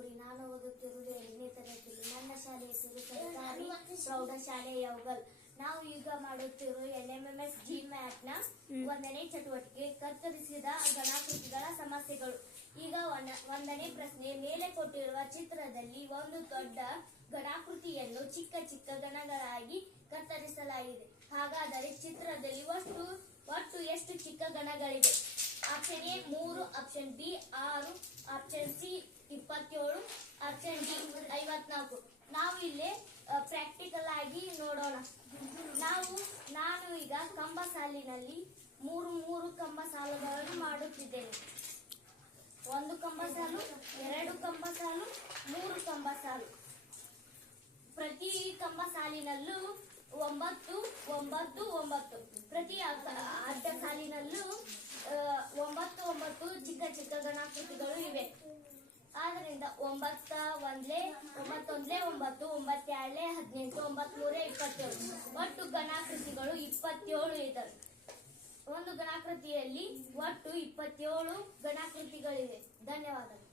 ಠಾಕೂರಿ. ನಾನು ಓದುತ್ತಿರುವುದು 8ನೇ ತರಗತಿಯಲ್ಲಿ. ನನ್ನ ಶಾಲೆ ಹೆಸರು ಸರ್ಕಾರಿ ಪ್ರೌಢಶಾಲೆ ಯೌಗಲ್. ನಾವು ಈಗ ಮಾಡುತ್ತಿರುವ LMS GMAT ನ 1ನೇ ಚಟುವಟಿಕೆ ಕತ್ತರಿಸಿದ ಘನಾಕೃತಿಗಳ ಸಮಸ್ಯೆಗಳು. ಈಗ 1ನೇ ಪ್ರಶ್ನೆ. ಮೇಲೆ ಕೊಟ್ಟಿರುವ ಚಿತ್ರದಲ್ಲಿ ಒಂದು ದೊಡ್ಡ ಘನಾಕೃತಿಯನ್ನು ಚಿಕ್ಕ ಚಿಕ್ಕ ಗಣಗಳಾಗಿ ಕತ್ತರಿಸಲಾಗಿದೆ. ಹಾಗಾದರೆ ಚಿತ್ರದಲ್ಲಿ ಒಟ್ಟು ಎಷ್ಟು ಚಿಕ್ಕ ಗಣಗಳಿವೆ? Option A 3, option B 6, option C 27, option D 54. ನಾವು ಇಲ್ಲಿ ಪ್ರಾಕ್ಟಿಕಲ್ ಆಗಿ ನೋಡೋಣ. ನಾನು ಈಗ ಕಂಬ ಸಾಲಿನಲ್ಲಿ ಮೂರು ಕಂಬ ಸಾಲುಗಳನ್ನು ಮಾಡುತ್ತಿದ್ದೇನೆ. 1 ಕಂಬ ಸಾಲು, 2 ಕಂಬ ಸಾಲು, 3 ಕಂಬ ಸಾಲು. ಪ್ರತಿ ಕಂಬ ಸಾಲಿನಲ್ಲೂ 9, 9, 9. ಪ್ರತಿ ಅಡ್ಡ ಸಾಲಿನಲ್ಲೂ 9, 9 ಚಿಕ್ಕ ಚಿಕ್ಕ ಘನಾಕೃತಿಗಳು ಇವೆ. ಆದ್ದರಿಂದ 9 1 9 9, 9 2 18, 9 3 27. ಒಟ್ಟು ಘನಾಕೃತಿಗಳು 27 ಇದ್ದಾವೆ. ಒಂದು ಘನಾಕೃತಿಯಲ್ಲಿ ಒಟ್ಟು 27 ಘನಾಕೃತಿಗಳಿವೆ. ಧನ್ಯವಾದಗಳು.